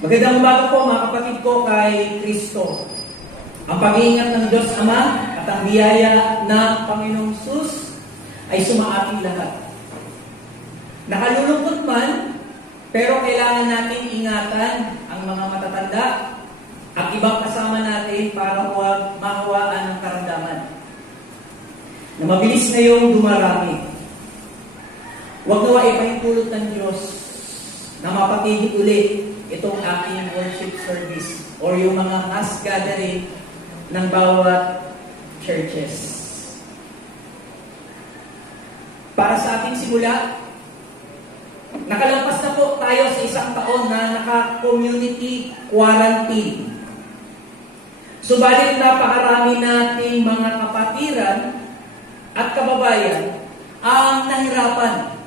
Magandang umaga po mga kapatid ko kay Kristo. Ang pag-iingat ng Diyos Ama at ang biyaya ng Panginoong Sus ay sumaating lahat. Nakalulungkot man, pero kailangan natin ingatan ang mga matatanda at ibang kasama natin para huwag mahawaan ng karamdaman na mabilis na yung dumarami. Huwag nawa ipahintulot ng Diyos na mapatigil ulit itong aking worship service or yung mga mass gathering ng bawat churches. Para sa ating simula, nakalampas na po tayo sa isang taon na naka-community quarantine. Subalit napakarami nating mga kapatiran at kababayan ang nahirapan.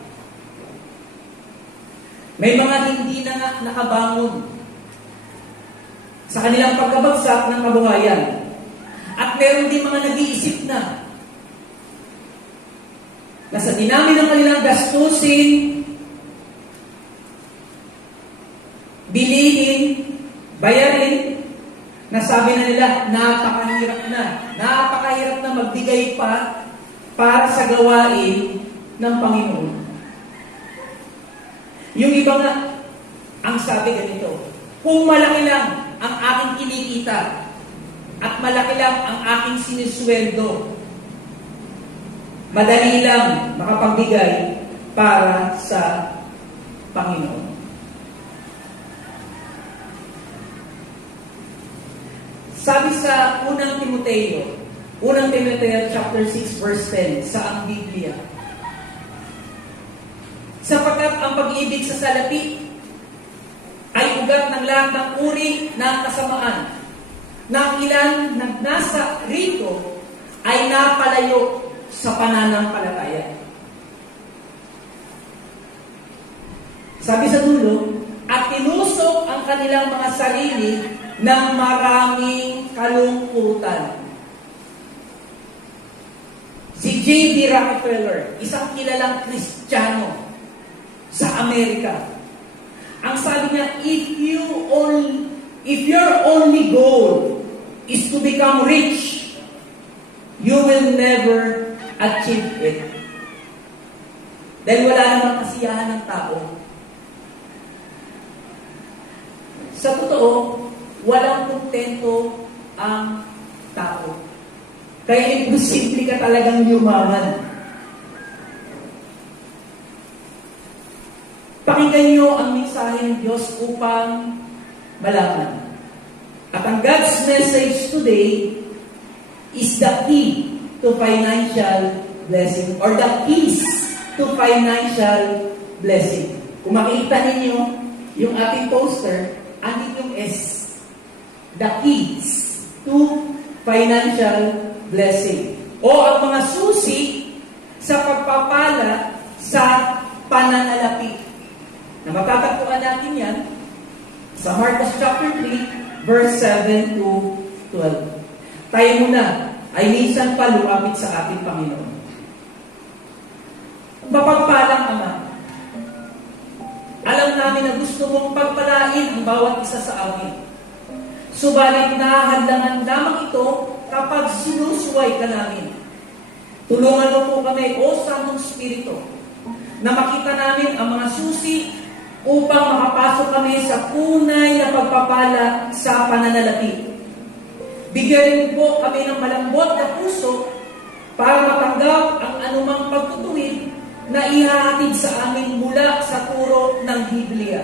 May mga hindi na nakabangon sa kanilang pagkabagsak ng kabuhayan. At meron din mga nag-iisip na sa dinami ng kanilang gastusin, bilihin, bayarin, nasabi na nila, napakahirap na magbigay pa para sa gawain ng Panginoon. Yung iba nga, ang sabi ganito, kung malaki lang ang aking kinikita at malaki lang ang aking sinisweldo, madali lang makapagbigay para sa Panginoon. Sabi sa unang Timoteo chapter 6 verse 10 sa ang Biblia, sapagkat ang pag-ibig sa salapi ay ugat ng lahat ng uri ng kasamaan, na ang ilan na nasa rito ay napalayo sa pananampalataya. Sabi sa dulo, at tinusok ang kanilang mga sarili ng maraming kalungkutan. Si J.D. Rockefeller, isang kilalang Kristiyano sa Amerika, ang sabi niya, if your only goal is to become rich, you will never achieve it. Dahil wala namang kasiyahan ng tao. Sa totoo, walang kontento ang tao. Kaya imposible ka talagang yumaman. Pakinggan niyo ang mensahe ng Diyos upang malaman. At ang God's message today is the key to financial blessing or the keys to financial blessing. Kung makikita ninyo yung ating poster, andito yung S. The keys to financial blessing. O ang mga susi sa pagpapala sa pananalapi. Na matatagpuan natin yan sa Marcos chapter 3, verse 7 to 12. Tayo muna ay minsan pa lumapit sa ating Panginoon. Mapagpalang Ama, alam namin na gusto mong pagpalain ang bawat isa sa amin. Subalit nahahadlangan lamang ito kapag sinusuway ka namin. Tulungan mo po kami, O Santong Espiritu, na makita namin ang mga susi upang makapasok kami sa tunay na pagpapala sa pananalapi. Bigyan po kami ng malambot na puso para matanggap ang anumang pagtutuwid na ihahatid sa amin mula sa turo ng Biblia.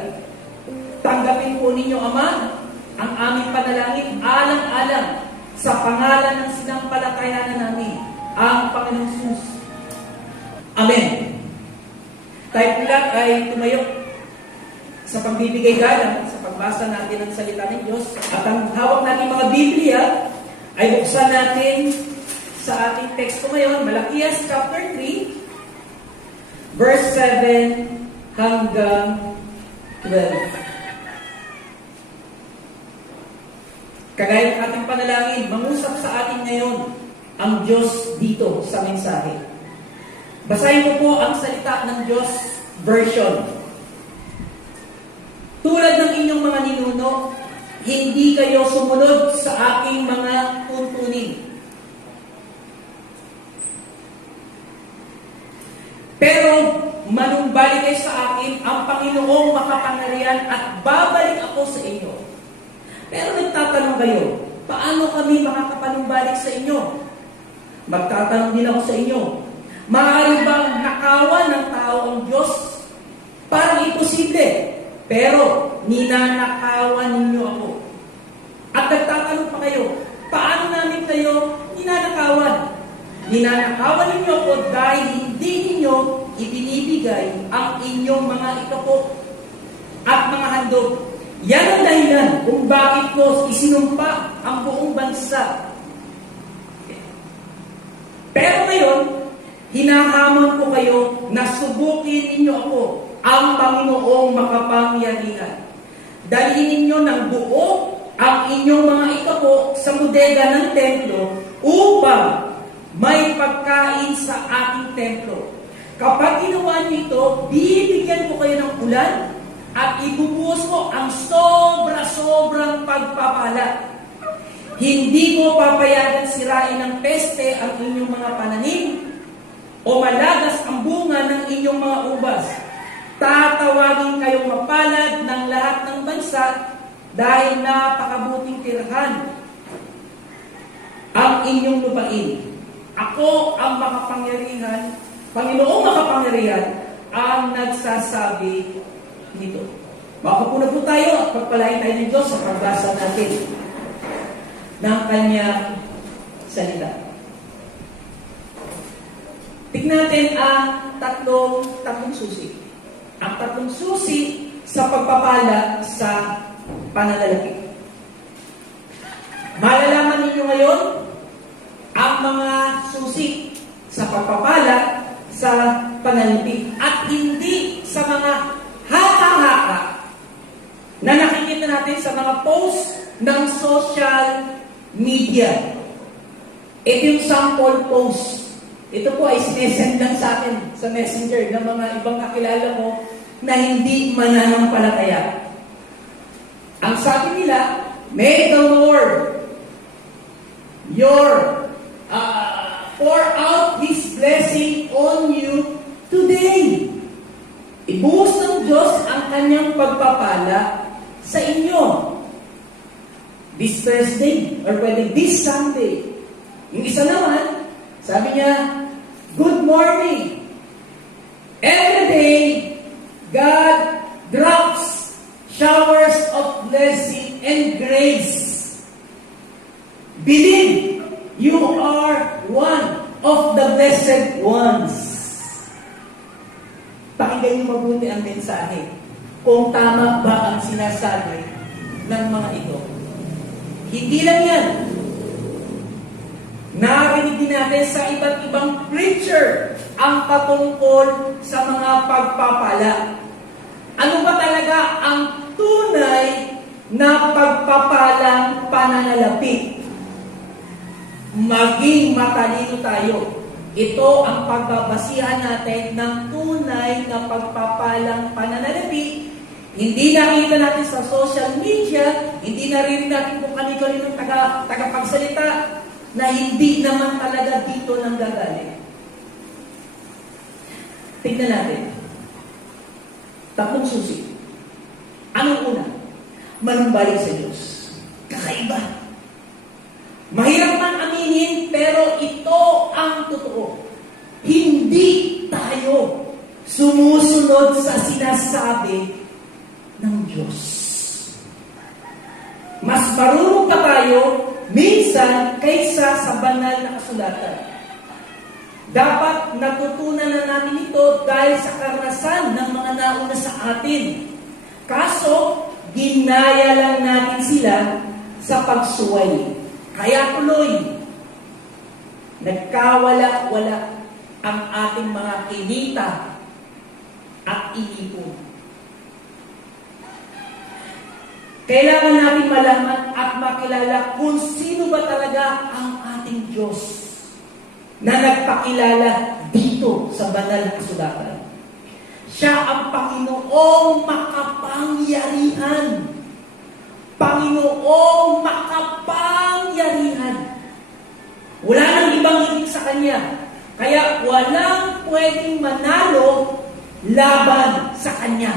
Tanggapin po ninyo, Ama, ang aming panalangin alang-alang sa pangalan ng sinampalatayanan namin, ang Panginoong Jesus. Amen. Tayo pula ay tumayo sa pagbibigay galang, sa pagbasa natin ng salita ng Diyos. At ang hawak natin mga Biblia ay buksan natin sa ating teksto ngayon, Malakias chapter 3, verse 7 hanggang 12. Kagaya ng ating panalangin, mangusap sa atin ngayon ang Diyos dito sa mensahe. Basahin mo po ang salita ng Diyos version. Tulad ng inyong mga ninuno, hindi kayo sumunod sa aking mga tuntunin. Pero manumbalik kayo sa akin ang Panginoong makapangyarihan at babalik ako sa inyo. Pero nagtatanong kayo, paano kami makakapanumbalik sa inyo? Magtatanong din ako sa inyo, maaari bang nakawan ng tao ang Diyos? Parang imposible. Pero ninanakawan ninyo ako. At nagtatanong pa kayo, paano namin kayo ninanakawan? Ninanakawan ninyo ako dahil hindi ninyo ibinibigay ang inyong mga ikapo at mga handog. Yan ang dahilan kung bakit ko isinumpa ang buong bansa. Pero ngayon, hinahamon ko kayo na subukin ninyo ako, ang Panginoong makapangyarihan. Dalhin ninyo ng buo ang inyong mga ikapo sa bodega ng templo upang may pagkain sa aking templo. Kapag ginawa niyo ito, bibigyan ko kayo ng ulan at ibubuhos ko ang sobra-sobrang pagpapala. Hindi ko papayagan sirain ng peste ang inyong mga pananim o malagas ang bunga ng inyong mga ubas. Tatawagin kayong mapalad ng lahat ng bansa dahil napakabuting tirhan ang inyong lupain. Ako ang makapangyarihan, Panginoong makapangyarihan, ang nagsasabi nito. Makapuna po tayo at pagpalain tayo ng Diyos sa pagbasa natin ng Kanyang salita. Tignan natin ang tatlong susi. Ang tatlong susi sa pagpapala sa pananalapi. Malalaman ninyo ngayon ang mga susi sa pagpapala sa pananalapi at hindi sa mga haka-haka na nakikita natin sa mga post ng social media. Ito yung sample post. Ito po ay sinesend lang sa akin sa messenger ng mga ibang kakilala ko na hindi mananampalataya. Ang sabi nila, may the Lord pour out His blessing on you today. Ibuhos ng Diyos ang Kanyang pagpapala sa inyo. This Thursday, or pwede this Sunday. Yung isa naman, sabi niya, good morning. Every day, God drops showers of blessing and grace. Believe you are one of the blessed ones. Pakinggan niyo mabuti ang mensahe. Kung tama ba ang sinasabi ng mga ito. Hindi lang yan. Narinig din natin sa iba't ibang preacher ang patungkol sa mga pagpapala. Ano ba talaga ang tunay na pagpapalang pananalapi? Maging matalino tayo. Ito ang pagbabasihan natin ng tunay na pagpapalang pananalapi. Hindi nakita natin sa social media, hindi narinig natin kung kanino-kanino tagapagsalita, na hindi naman talaga dito nang gagaling. Tignan natin. Tatlong susi. Anong una? Manumbalik sa Diyos. Kakaiba. Mahirap man aminin, pero ito ang totoo. Hindi tayo sumusunod sa sinasabi ng Diyos. Mas marunong pa tayo minsan kaysa sa banal na kasulatan. Dapat natutunan na natin ito dahil sa karanasan ng mga nauna sa atin. Kaso, ginaya lang natin sila sa pagsuway. Kaya tuloy, nagkawala-wala ang ating mga kinita at inipon. Kailangan natin malaman at makilala kung sino ba talaga ang ating Diyos na nagpakilala dito sa banal na kasulatan. Siya ang Panginoong makapangyarihan. Panginoong makapangyarihan. Wala nang ibang higit sa Kanya. Kaya walang pwedeng manalo laban sa Kanya.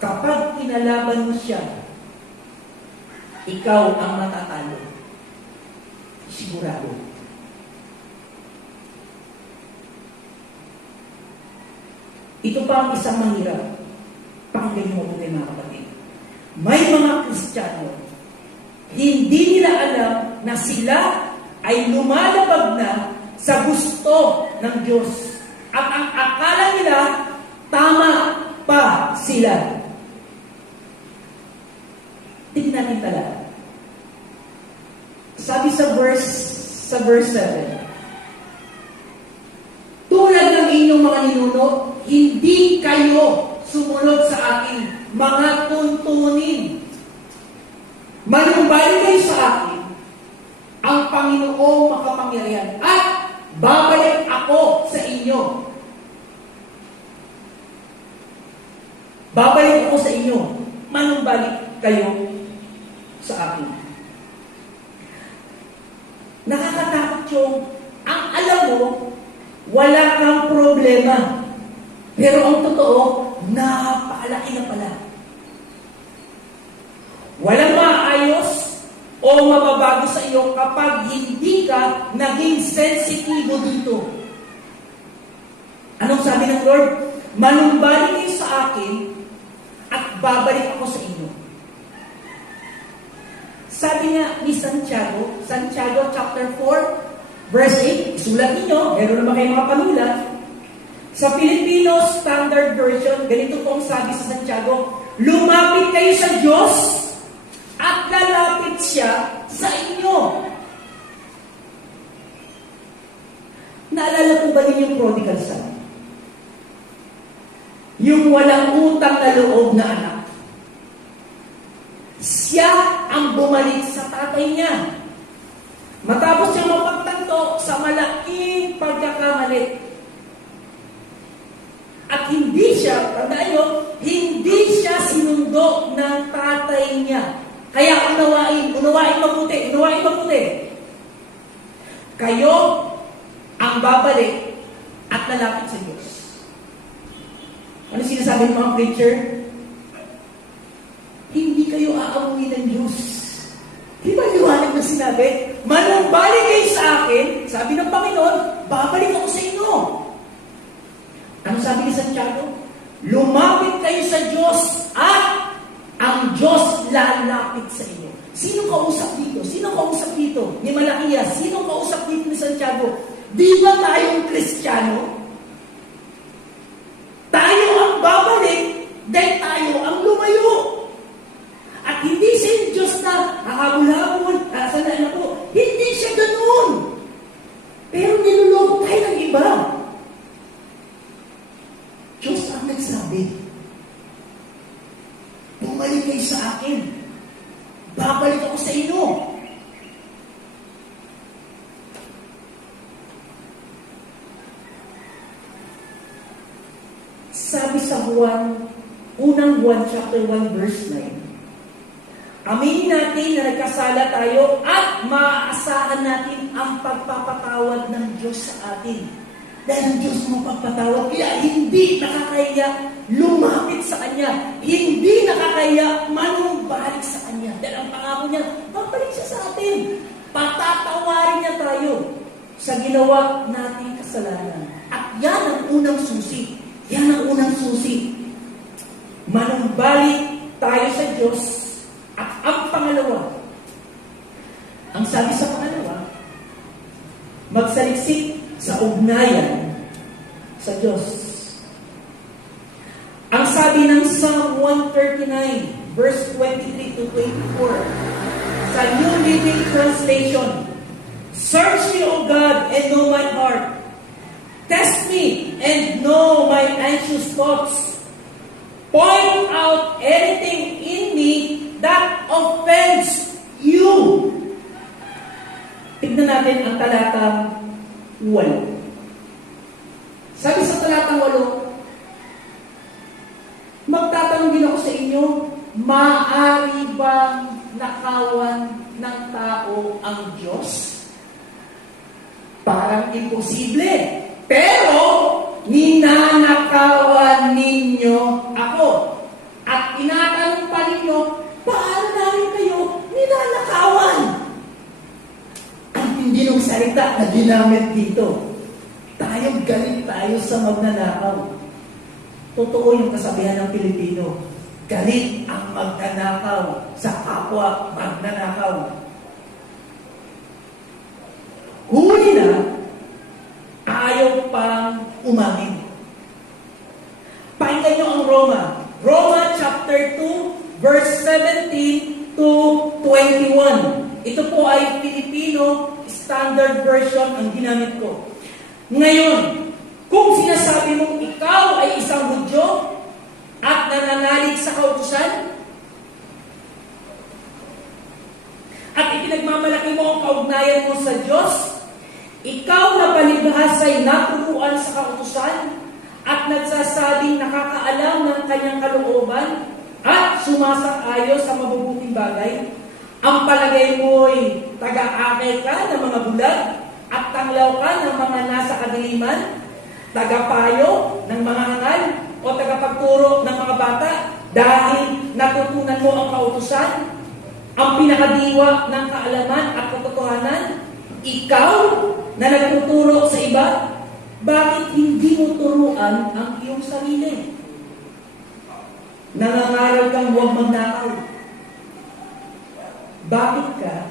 Kapag kinalaban mo siya, ikaw ang matatalo. Sigurado. Ito pa ang isang mahirap. Pakinggan mo mabuti mga kapatid. May mga Kristiyano, hindi nila alam na sila ay lumalabag na sa gusto ng Diyos. At ang akala nila, tama pa sila. Tingnan natin talaga. Sabi sa verse 7, tulad ng inyong mga ninuno, hindi kayo sumunod sa akin mga tuntunin. Manumbalik kayo sa akin ang Panginoong makapangyarihan at babalik ako sa inyo. Babalik ako sa inyo. Manumbalik kayo sa akin. Nakakatakot yung ang alam mo, wala kang problema. Pero ang totoo, napakalaki na pala. Walang maayos o mababago sa iyo kapag hindi ka naging sensitibo dito. Anong sabi ng Lord? Manumbalik kayo sa akin at babalik ako sa inyo. Sabi nga ni Santiago chapter 4, verse 8, isulat ninyo, meron naman kayo mga panulat. Sa Filipino Standard Version, ganito pong sabi sa Santiago, lumapit kayo sa Diyos at lalapit siya sa inyo. Naalala po ba ninyo yung prodigal son? Yung walang utang na loob na anak. Siya ang bumalik sa tatay niya. Matapos siya mapagtanto sa malaking pagkakamali. At hindi siya, tandaan nyo, hindi siya sinundo ng tatay niya. Kaya unawain mabuti. Kayo ang babalik at lalapit sa Diyos. Ano sinasabi ng mga preacher? Hindi kayo aamuin ng Diyos. Di ba liwanag na sinabi? Manumbalik kayo sa akin, sabi ng Panginoon, babalik ako sa inyo. Ano sabi ni Santiago? Lumapit kayo sa Diyos at ang Diyos lalapit sa inyo. Sino kausap dito? Ni Malakias. Sino kausap dito ni Santiago? Di ba tayong Kristiyano? Tayo ang babalik dahil tayo ang lumayo. At hindi siya yung Diyos na hahabol-habol, asalaan ako. Hindi siya ganoon. Pero niluloko tayo ng iba. Diyos ang nagsabi, bumalik kayo sa akin. Babalik ako sa inyo. Sabi sa unang Juan chapter 1 verse 9, aminin natin na nagkasala tayo at maaasahan natin ang pagpapatawad ng Diyos sa atin. Dahil ang Diyos mapagpatawad, kaya hindi nakakaya lumapit sa Kanya. Hindi nakakaya manumbalik sa Kanya. Dahil ang pangako niya, babalik siya sa atin. Patatawarin niya tayo sa ginawa nating kasalanan. At yan ang unang susi. Manumbalik tayo sa Diyos. At ang pangalawa, ang sabi sa pangalawa, magsaliksik sa ugnayan sa Diyos. Ang sabi ng Psalm 139, verse 23 to 24, sa New Living Translation, search me, O God, and know my heart. Test me and know my anxious thoughts. Point out anything in me that offends you. Tignan natin ang talatang 8. Sabi sa talatang 8, magtatanong din ako sa inyo, maaari bang nakawan ng tao ang Diyos? Parang imposible. Pero, ninanakawan ninyo ako. At tinatanong pa ninyo, paano namin kayo ninanakawan? Ang hindi ng salita na ginamit dito. Galit tayo sa magnanakaw. Totoo yung kasabihan ng Pilipino. Galit ang magnanakaw sa kapwa magnanakaw. Huli na, ayaw pang umamin. Pakinggan nyo ang Roma. Roma chapter 2, verse 17 to 21. Ito po ay Filipino Standard Version ang ginamit ko. Ngayon, kung sinasabi mong ikaw ay isang Hudyo at nananalig sa kautusan, at ipinagmamalaki mo ang kaugnayan mo sa Diyos, ikaw na palibhasa'y naturuan sa kautusan at nagsasabing nakakaalam ng kanyang kalooban at sumasang-ayon sa mabubuting bagay, ang palagay mo'y taga-akay ka ng mga bulag at tanglaw ka ng mga nasa kadiliman, tagapayo ng mga hangal o tagapagturo ng mga bata dahil natutunan mo ang kautusan, ang pinakadiwa ng kaalaman at katotohanan, ikaw na nagtuturo sa iba, bakit hindi mo turuan ang iyong sarili? Nangangaral kang huwag magnakaw. Bakit ka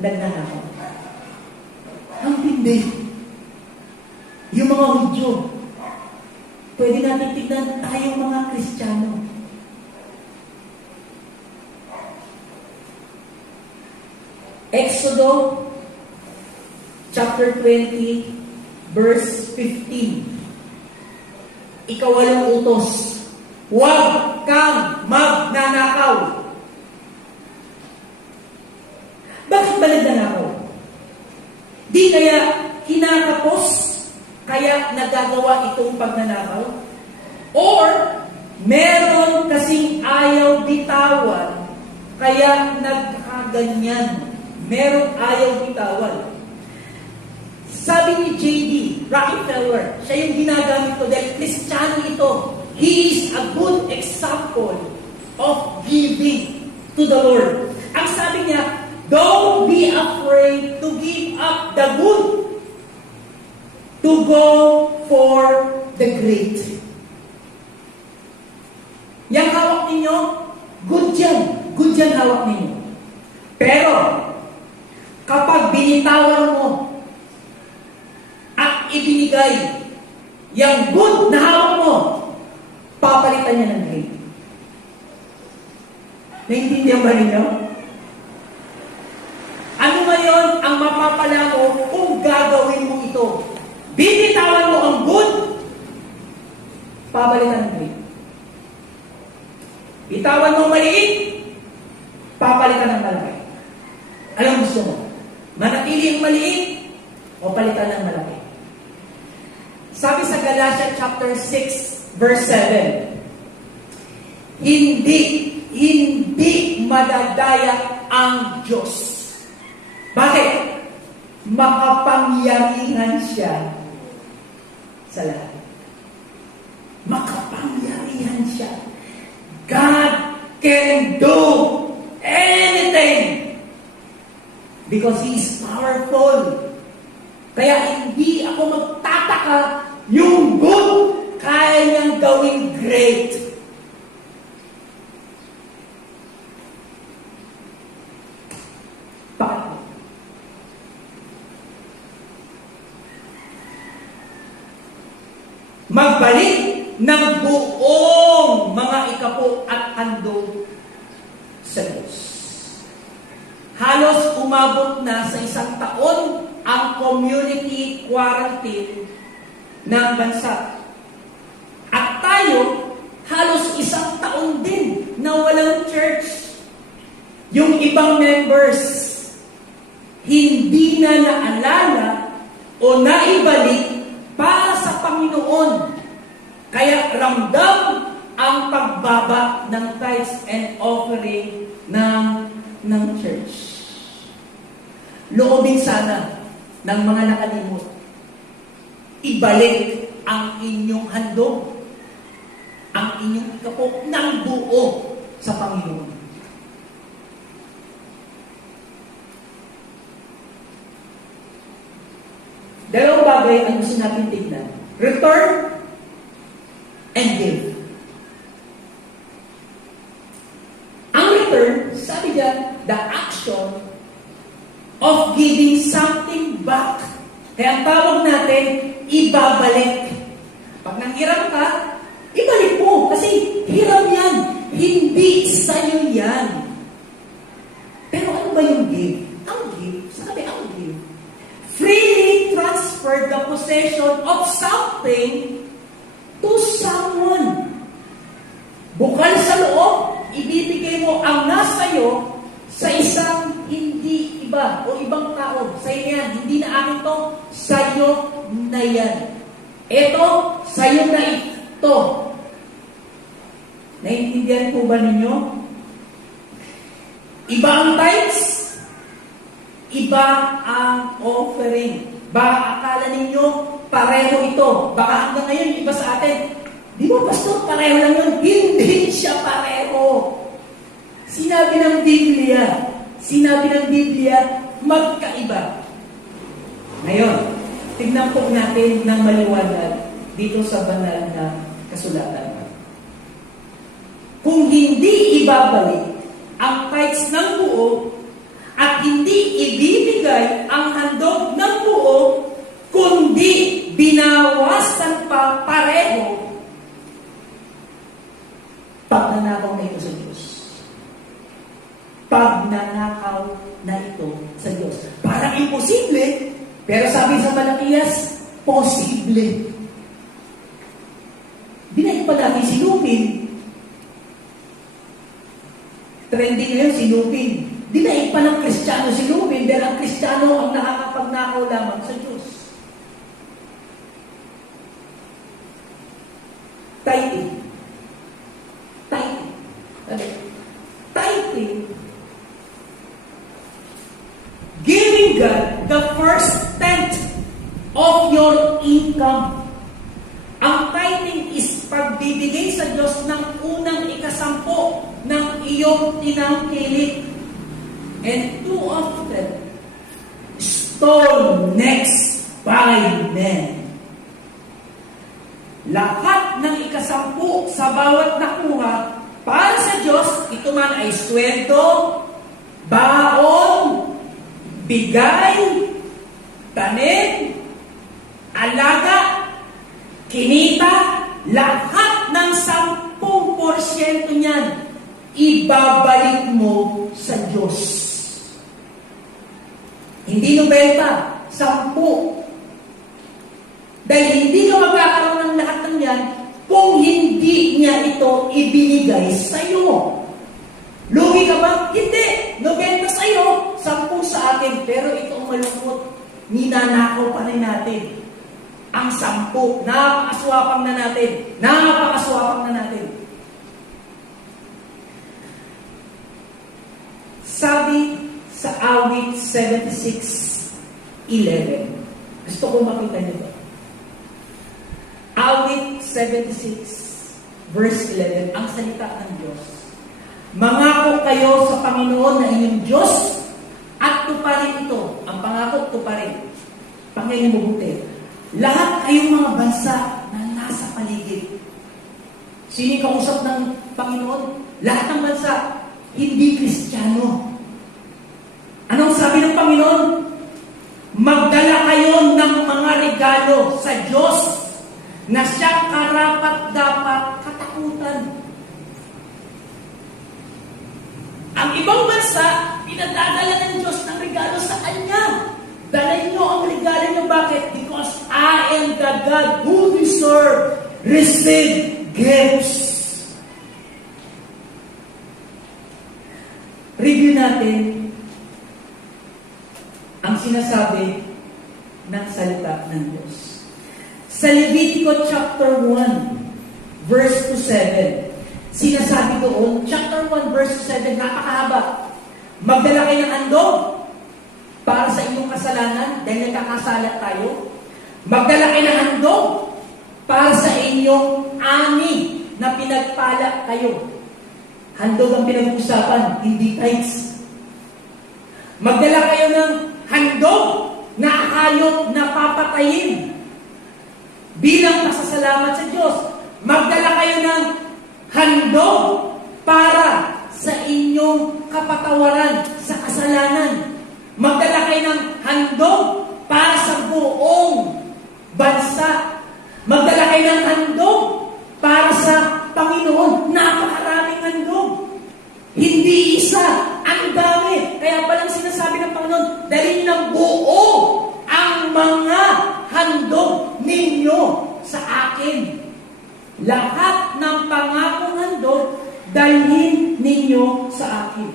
nagnanakaw? Ang hindi. Yung mga Hudyo, pwede natin tignan tayong mga Kristiyano. Exodo chapter 20, verse 15. Ikawalong utos, huwag kang magnanakaw. Bakit ba nagnanakaw? Di kaya kinakapos, kaya nagagawa itong pagnanakaw? Or, meron kasing ayaw bitawan, kaya nagkaganyan. Meron ayaw bitawan. Sabi ni J.D. Rockefeller, siya yung ginagamit ko dahil Kristiyano ito. He is a good example of giving to the Lord. Ang sabi niya, don't be afraid to give up the good to go for the great. Yang hawak ninyo, good yan. Good yan hawak ninyo. Pero, kapag binitawan mo at ibinigay yung good na hawak mo, papalitan niya ng great. Naintindihan ba ninyo? Ano ngayon ang mapapala mo kung gagawin mo ito? Binitawan mo ang good, papalitan ng great. Bitawan mo maliit, papalitan ng malaki. Anong gusto mo? Manatili ang maliit o palitan ng malaki? Sabi sa Galatia chapter 6, verse 7, hindi madadaya ang Diyos. Bakit? Makapangyarihan siya sa lahat. Makapangyarihan siya. God can do anything because He is powerful. Kaya hindi ako magtataka yung good kaya niyang gawing great. Bakit? Magbalik ng buong mga ikapo at handog sa Diyos. Halos umabot na sa 1 taon ang community quarantine ng bansa. At tayo, halos 1 taon din na walang church. Yung ibang members, hindi na naalala o naibalik para sa Panginoon. Kaya ramdam ang pagbaba ng tithes and offering ng church. Loobin sana ng mga nakalimot, ibalik ang inyong handog, ang inyong ikapok ng buo sa Panginoon. Dalawang bagay ang gusto natin tignan. Return and give. Ang return, sabi diyan, the action of giving something back. Kaya ang tawag natin, ibabalik. Pag nanghiram ka, ibalik mo. Kasi hiram yan. Hindi sa'yo yan. Pero ano ba yung give? Ang give, sabi ang give, freely transfer the possession of something to someone. Bukal sa loob, ibibigay mo ang nasa'yo sa isang hindi iba o ibang tao. Sa'yo yan. Hindi na akin to. Sa'yo na yan. Ito, sa'yo na ito. Naiintindihan po ba ninyo? Iba ang tithes, iba ang offering. Baka akala ninyo, pareho ito. Baka hanggang ngayon, iba sa atin. Di ba, pastor, pareho lang yun? Hindi siya pareho. Sinabi ng Biblia, magkaiba. Ngayon, tignan po natin ng maliwanag dito sa banal na kasulatan. Kung hindi ibabalik ang tithes ng buo at hindi ibibigay ang handog ng buo, kundi binawasan pa pareho, pagnanakaw na ito sa Diyos. Pagnanakaw na ito sa Diyos. Parang imposible, pero sabi sa Malakias, posible. Dinaig pa natin sinupin. Trending ngayon, sinupin. Dinaig pa ng Kristiyano sinupin, dahil ang Kristiyano ang nakakapagnakaw lamang sa Diyos. Tithing. Giving God the first tenth of your income. Ang tithing is pagbibigay sa Diyos ng unang ikasampo ng iyong tinangkilik. And too often, stole next by men. Lahat ng ikasampu sa bawat nakuha para sa Diyos, ito man ay sweldo, baon, bigay, tanim, alaga, kinita, lahat ng 10% niyan, ibabalik mo sa Diyos. Hindi 90, 10. Dahil hindi ka magkakaroon ng lahat ng yan kung hindi niya ito ibinigay sa iyo. Lugi ka ba? Hindi. 90 sa iyo, 10 sa akin. Pero ito ang malungkot. Ninanakaw pa rin natin. Ang 10. Napakaswapang na natin. Sabi sa awit 76:11. Gusto ko makita niyo ba? Awit 76, verse 11, ang salita ng Diyos. Mangako kayo sa Panginoon na inyong Diyos at tuparin ito. Ang pangako, tuparin. Pangyayin mo buti. Lahat kayong mga bansa na nasa paligid. Sino kausap ng Panginoon? Lahat ng bansa, hindi Kristiyano. Anong sabi ng Panginoon? Magdala kayo ng mga regalo sa Diyos na siya karapat-dapat katakutan. Ang ibang bansa, pinadadala ng Diyos ng regalo sa Kanya. Dalhin nyo ang regalo nyo. Bakit? Because I am the God who deserve receive gifts. Review natin ang sinasabi ng salita ng Diyos. Sa Levitico chapter 1, verse 7, sinasabi doon, chapter 1, verse 7, napakahaba. Magdala kayo ng handog para sa inyong kasalanan dahil nagkakasalat tayo. Magdala kayo ng handog para sa inyong ani na pinagpala kayo. Handog ang pinag-usapan, hindi tithes. Magdala kayo ng handog na hayop na papatayin bilang pasasalamat sa Diyos. Magdala kayo ng handog para sa inyong kapatawaran sa kasalanan. Magdala kayo ng handog para sa buong bansa. Magdala kayo ng handog para sa Panginoon. Napakaraming handog. Hindi isa, ang dami. Kaya palang sinasabi ng Panginoon, dalhin ng buo ang mga handog ninyo sa akin. Lahat ng pangakong handog, dalhin ninyo sa akin.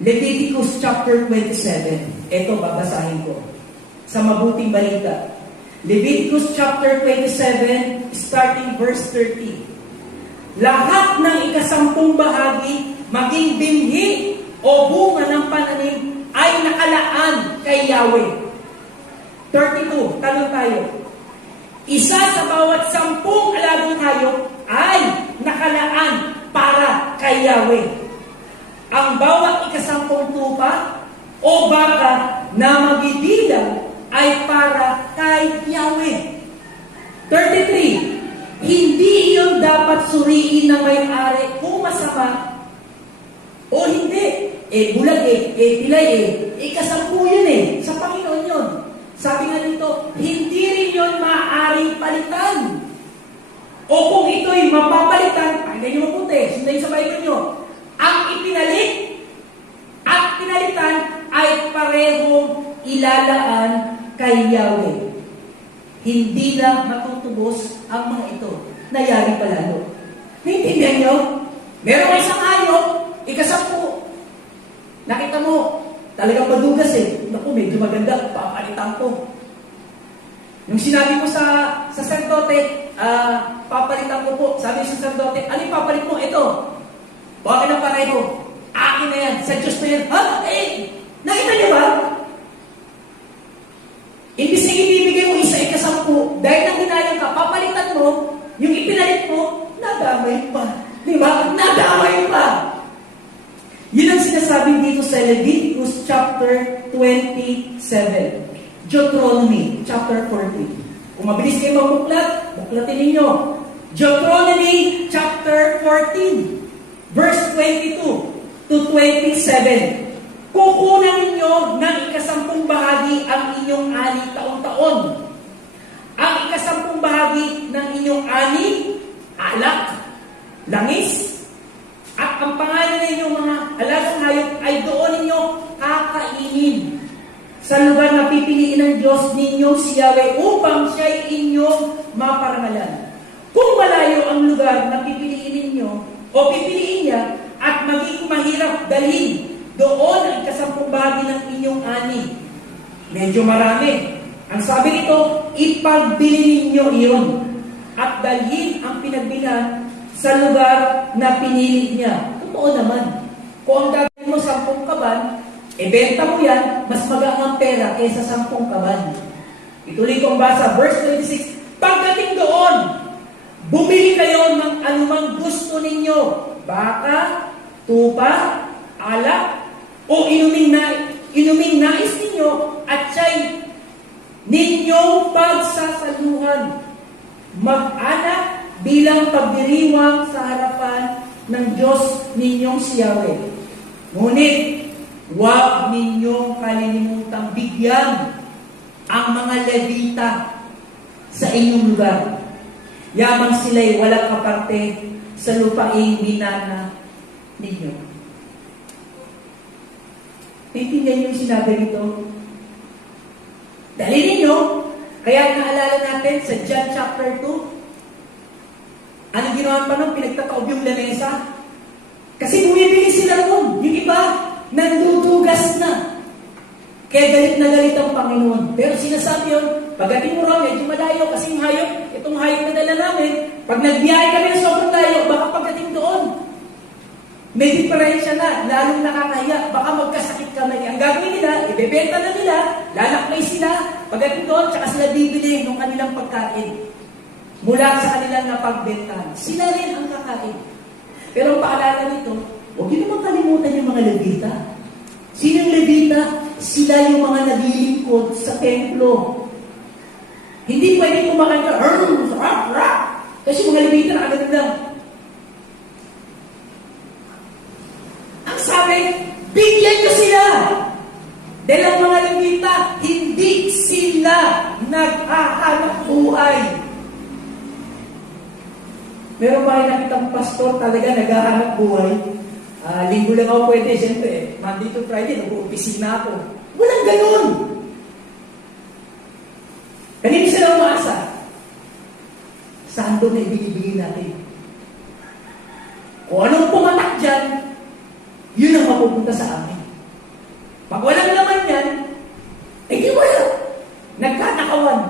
Leviticus chapter 27. Ito, babasahin ko. Sa mabuting balita. Leviticus chapter 27, starting verse 30. Lahat ng ikasampung bahagi, maging binhi o bunga ng pananim, ay nakalaan kay Yahweh. 32, tanong tayo. Isa sa bawat 10 alagang hayop ay nakalaan para kay Yahweh. Ang bawat ikasampung tupa o baka na magbibilang ay para kay Yahweh. 33. Hindi iyon dapat suriin ng may-ari kung masama o hindi. Bulag pilay ikasampu yun sa Panginoon yun. Sabi nga dito, hindi rin yun maaaring palitan. O kung ito'y mapapalitan, pakinggan nyo mabuti, sundan sa Bible nyo, ang ipinalit at pinalitan ay parehong ilalaan kay Yahweh. Hindi na matutubos ang mga ito. Nayari palalo. Naintindihan nyo? Meron isang hayop, ikasampu. Nakita mo, talagang madugas Naku, medyo maganda, papalitan ko. Nung sinabi ko sa sacerdote, papalitan ko po. Sabi sa sacerdote, ano yung papalit mo? Ito. Bakit na pareho? Akin na yan. Sa Diyos na yan. Ha? Nakita niyo ba? Imbis na ibibigay mo isa ikasampu, dahil nang hinayang ka, papalitan mo, yung ipinalit mo, nadamay pa. Di ba? Nadamay pa. Yun ang sinasabi dito sa Leviticus chapter 27. Deuteronomy chapter 14. Kung mabilis kayo magbuklat, buklatin ninyo. Deuteronomy chapter 14, verse 22 to 27. Kukunan ninyo ng ikasampung bahagi ang inyong ani taon-taon. Ang ikasampung bahagi ng inyong ani, alak, langis, at ang pangalan ng inyong mga alagang hayop ay doon ninyo kakainin sa lugar na pipiliin ng Diyos ninyo si Yahweh upang siya'y inyong maparangalan. Kung malayo ang lugar na pipiliin ninyo o pipiliin niya at maging mahirap dalhin doon ang ikasampung bahagi ng inyong ani. Medyo marami. Ang sabi nito, ipagbili ninyo iyon at dalhin ang pinagbilan sa lugar na pinili niya. Totoo naman. Kung ang dagdag mo 10 kaban, benta mo yan, mas magaan ang pera kaysa 10 kaban. Ituloy kong basa, verse 26. Pagdating doon, bumili kayo ng anumang gusto ninyo. Baka, tupa, alak, o inuming nais ninyo at siya'y ninyong pagsasaluhan. Mag-anak bilang pagdiriwang sa harapan ng Diyos ninyong si Yahweh. Ngunit, huwag ninyong kalilimutang bigyan ang mga Levita sa inyong lugar. Yamang sila'y walang kaparte sa lupaing binana ninyo. Naintindihan yung sinabi nito? Dali ninyo, kaya naalala natin sa John chapter 2, anong ginawa pa nun? Pinagtataob yung lamesa. Kasi bumibili sila nun. Yung iba, nandudugas na. Kaya galit na galit ang Panginoon. Pero sinasabi yun, Pagdating mo ron, medyo malayo kasi yung hayop, itong hayop na dala namin, pag nagbiyahe kami ng sobrang layo, baka pagdating doon, may diferensya na, lalong nakakahiya, baka magkasakit kami. Ang gagawin nila, ibebenta na nila, lalakmay sila, pagdating doon, tsaka sila bibili ng kanilang pagkain. Mula sa kanilang napagbentahan. Sila rin ang kakain. Pero ang paalala nito, huwag niyo naman kalimutan yung mga Levita. Sino yung Levita? Sila yung mga naglilingkod sa templo. Hindi pwede kumakain ka, kasi mga Levita na agad lang. Ang sabi, bigyan nyo sila. Dahil ang mga Levita, hindi sila naghahanap buhay. Meron ba kayo nakitang pastor talaga naghahanap buhay? Linggo lang ako pwede, siyempre, Monday to Friday, nag-uopisina ako. Walang ganun! Kanino sila umaasa? Saan doon na ibinibigay natin? Kung anong pumatak dyan, yun ang mapupunta sa amin. Pag walang naman yan, di wala. Nagkatakawan.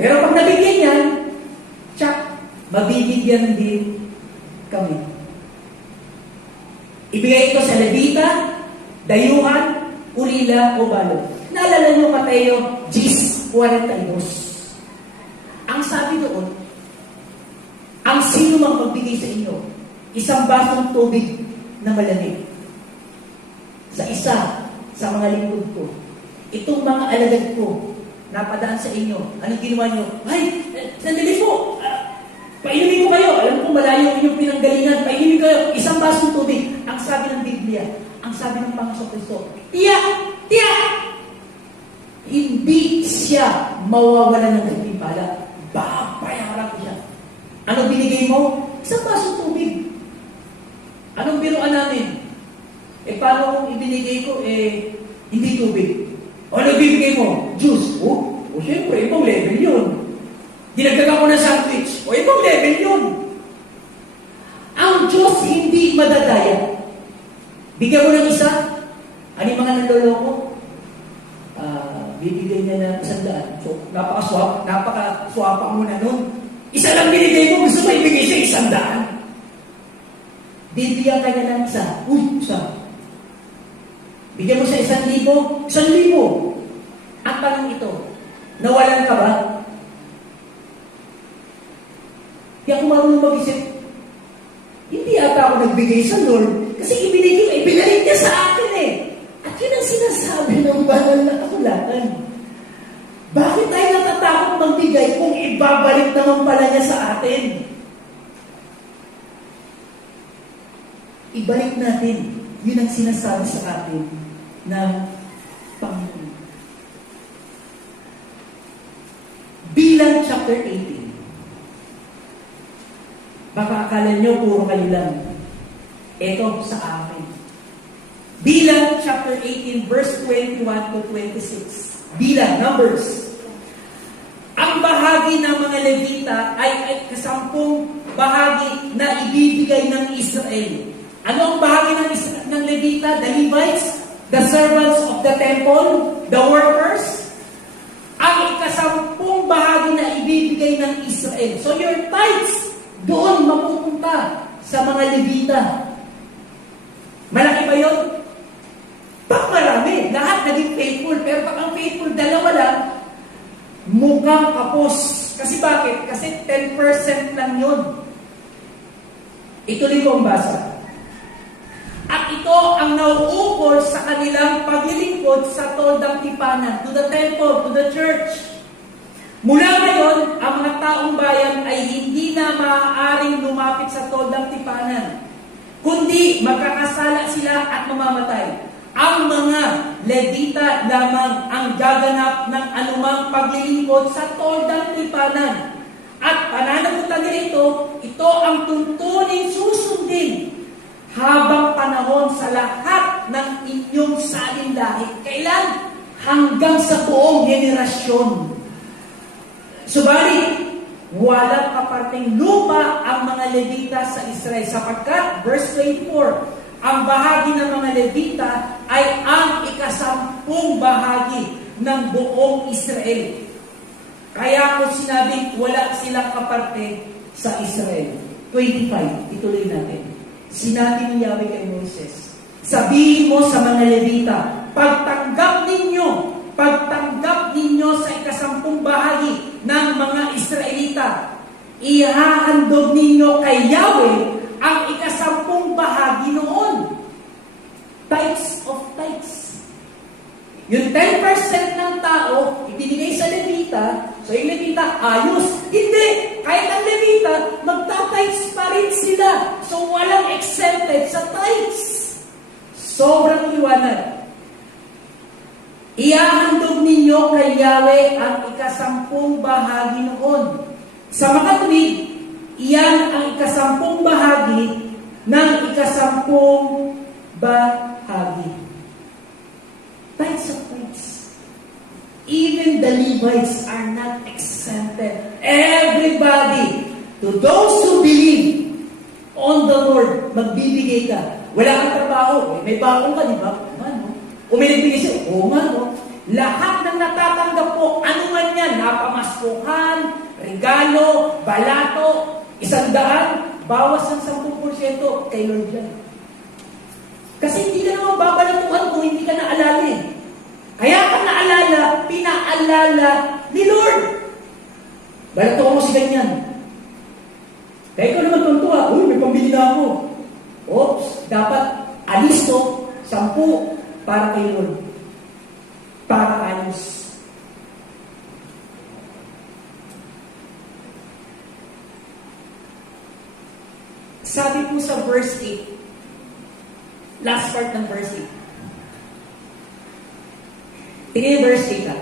Pero pag nabigyan yan, mabibigyan din kami. Ibigay ito sa Levita, dayuhan, ulila o balot. Naalala nyo Mateo 10:42. Ang sabi doon, ang sino mang magbigay sa inyo, isang basong tubig na malamig. Sa isa, sa mga lingkod ko, itong mga alagad ko, napadaan sa inyo. Anong ginawa nyo? Ay, sandali po! Painumin ko kayo. Alam ko malayo inyong pinanggalingan. Painumin kayo. Isang basong tubig. Ang sabi ng Biblia, ang sabi ng Panginoon Kristo, tiyak! Hindi siya mawawalan ng gantimpala. Babayaran ko siya. Ano binigay mo? Isang basong tubig. Anong biruan namin? Paano kung ibinigay ko, hindi tubig? Ano bibigay mo? Juice. Siyempre, ibang level yun. Dinagdagan ko ng sandwich. Ibang level yun. Ang Diyos hindi madadaya. Bigyan mo ng isa. Ano yung mga naloloko? Bibigyan niya ng 100. So, napaka-swapang mo na nun. Isa lang binigay mo, gusto mo ibigay siya 100. Bibigyan ka niya ng isa. Isa. Bigyan mo siya 1,000. 1,000. Ang tanong ito, nawalan ka ba? Hindi ako marunong mag-isip. Hindi ata ako nagbigay sa Lord. Kasi ibinalik niya sa akin eh. At yun ang sinasabi ng banal na kasulatan. Bakit tayo natatakot magbigay kung ibabalik naman pala niya sa atin? Ibalik natin. Yun ang sinasabi sa atin ng Panginoon. Bilang chapter 18. Baka akala nyo, puro kayo lang. Ito sa akin. Bilang chapter 18, verse 21 to 26. Bilang, Numbers. Ang bahagi ng mga Levita ay kasampung bahagi na ibibigay ng Israel. Ano ang bahagi ng Levita? The Levites, the servants of the temple, the workers. Ang ikasampung bahagi na ibibigay ng Israel. So your tithes, doon mapupunta sa mga Levita. Malaki ba yun? Bak marami. Lahat naging faithful. Pero pag ang faithful, dalawa lang, mukhang kapos. Kasi bakit? Kasi 10% lang yun. Ituloy ko ang basa. At ito ang nauukol sa kanilang paglilingkod sa toldang tipanan, to the temple, to the church. Mula ngayon, ang mga taong bayan ay hindi na maaaring lumapit sa toldang tipanan, kundi magkakasala sila at mamamatay. Ang mga Levita lamang ang gaganap ng anumang paglilingkod sa toldang tipanan. At pananagutan nila ito ang tuntuning susundin habang panahon sa lahat ng inyong salinlahi. Kailan? Hanggang sa buong henerasyon. Subalit, walang kaparting lupa ang mga Levita sa Israel sapagkat, verse 24, ang bahagi ng mga Levita ay ang ikasampung bahagi ng buong Israel. Kaya ko sinabing wala silang kaparte sa Israel. 25, ituloy natin. Sinabi ni Yahweh kay Moses, sabihin mo sa mga Levita, pagtanggap ninyo sa ikasampung bahagi ng mga Israelita, ihahandog ninyo kay Yahweh ang ikasampung bahagi noon. Tithes of tithes. Yung 10% ng tao, ibinigay sa Levita, so yung Levita, ayos. Hindi! Kahit ang Levita, magta-tithes pa rin sila. So walang exempted sa tithes. Sobrang liwanag. Ihahandog ninyo kay Yahweh ang ikasampung bahagi noon. Sa makatuwid, iyan ang ikasampung bahagi ng ikasampung bahagi. Tithes of tithes. Even the Levites are not exempted. Everybody, to those who believe on the Lord, magbibigay ka. Wala kang trabaho, may bakong ka, di ba? Kung may nagbigay siya, lahat ng natatanggap po, ano man yan, napamaskuhan, regalo, balato, 100, bawas ng 10% kay Lord yan. Kasi hindi ka naman babalatuhan kung hindi ka naalala eh. Kaya ka naalala, pinaalala ni Lord. Balatuhan mo si ganyan. Kaya ikaw naman tuntua, may pambili na ako. Oops, dapat alisto, 10 para kay Lord. Para ayos. Sabi po sa verse 8, last part ng verse 8. Tingnan yung verse 8 ha.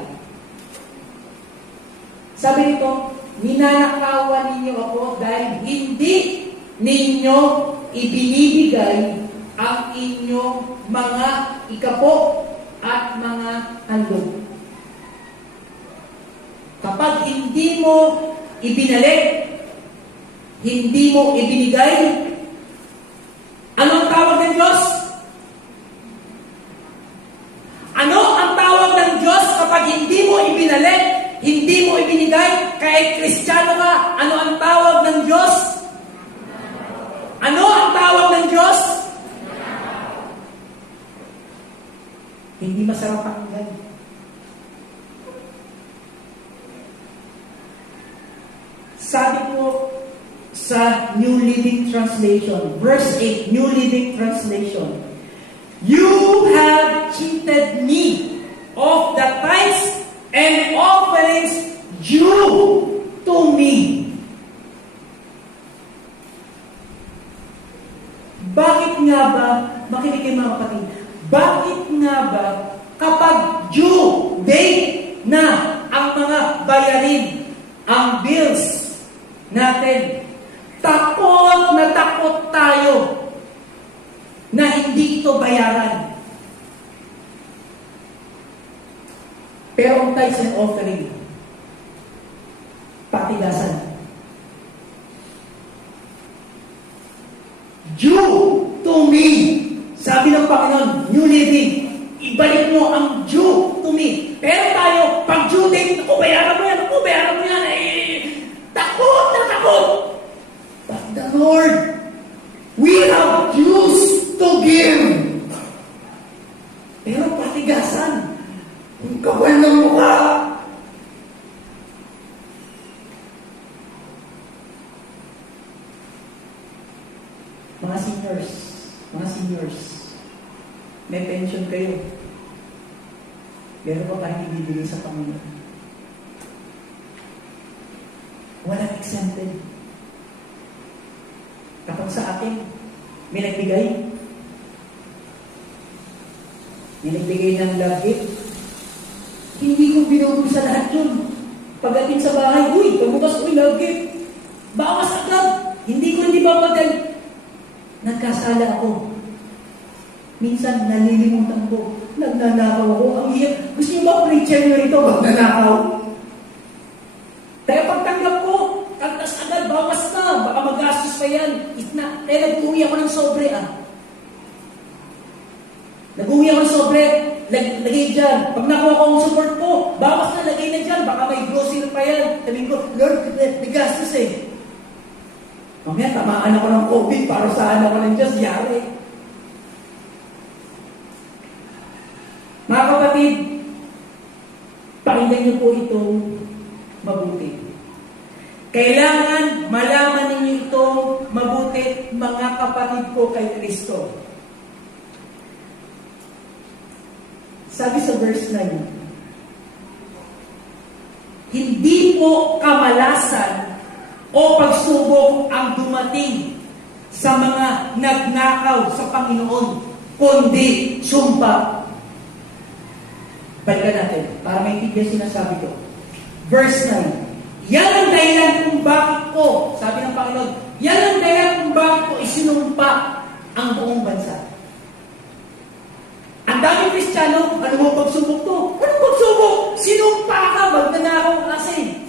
Sabi nito, ninanakawan ninyo ako dahil hindi ninyo ibinibigay ang inyong mga ikapo at mga handog. Kapag hindi mo ibinalik, hindi mo ibinigay, ano ang tawag ng Diyos? Ano ang tawag ng Diyos kapag hindi mo ibinalik, hindi mo ibinigay, kahit Kristiyano ka, ano ang tawag ng Diyos? Ano ang tawag ng Diyos? Hindi masarap pakinggan. Sabi po sa New Living Translation, verse 8, New Living Translation, you have cheated me of the tithes and offerings due to me. Bakit nga ba, makinig kayo mga kapatid, bakit nga ba kapag due date na ang mga bayarin, ang bills natin, takot na takot tayo na hindi ito bayaran? Pero ang tithes and offering, patigasan. Due to me. Sabi ng Panginoon, New Living, ibalik mo ang due to me. Pero tayo, pag due date, bayaran mo yan, takot na takot. But the Lord, we have dues to give. Pero patigasan. Ang kapal ng mukha. Mga seniors, may pension kayo. Pero ba kahit ibibigay sa Panginoon? Walang exempted. Kapag sa akin, may nagbigay ng love gift, hindi ko binubog sa lahat yun. Pagdating sa bahay, pagbukas, love gift. Bawas agad. Hindi babagay. Nagkasala ako. Minsan, nalilimutan ko. Nagnanakaw ako. Ang hirap. Gusto niyo ba preacher nyo ito? Magnanakaw. Kaya pagtanggap ko, kaltas agad, bawas na. Baka magastos pa yan. Kaya nag-uwi ako ng sobre, Nag-uwi ako ng sobre. lagay dyan. Pag nakuha ko ang support ko, bawas na, lagay na dyan. Baka may grocery pa yan. Sabihin ko, Lord, may gastos eh. Mamaya, tamaan ako ng COVID para saan ako ng Diyos, yari. Mga kapatid, pakinggan niyo po ito mabuti. Kailangan malaman ninyo ito mabuti, mga kapatid ko kay Kristo. Sabi sa verse 9, hindi po kamalasan o pagsubok ang dumating sa mga nagnakaw sa Panginoon, kundi sumpa. Balikan natin, para maintindihan sinasabi ko. Verse 9, yan ang dahilan kung bakit ko, sabi ng Panginoon, yan ang dahilan kung bakit ko isinumpa ang buong bansa. Ang daming Kristiyano, ano mo pagsubok to? Anong pagsubok? Sinumpa ka, magnanakaw kasi.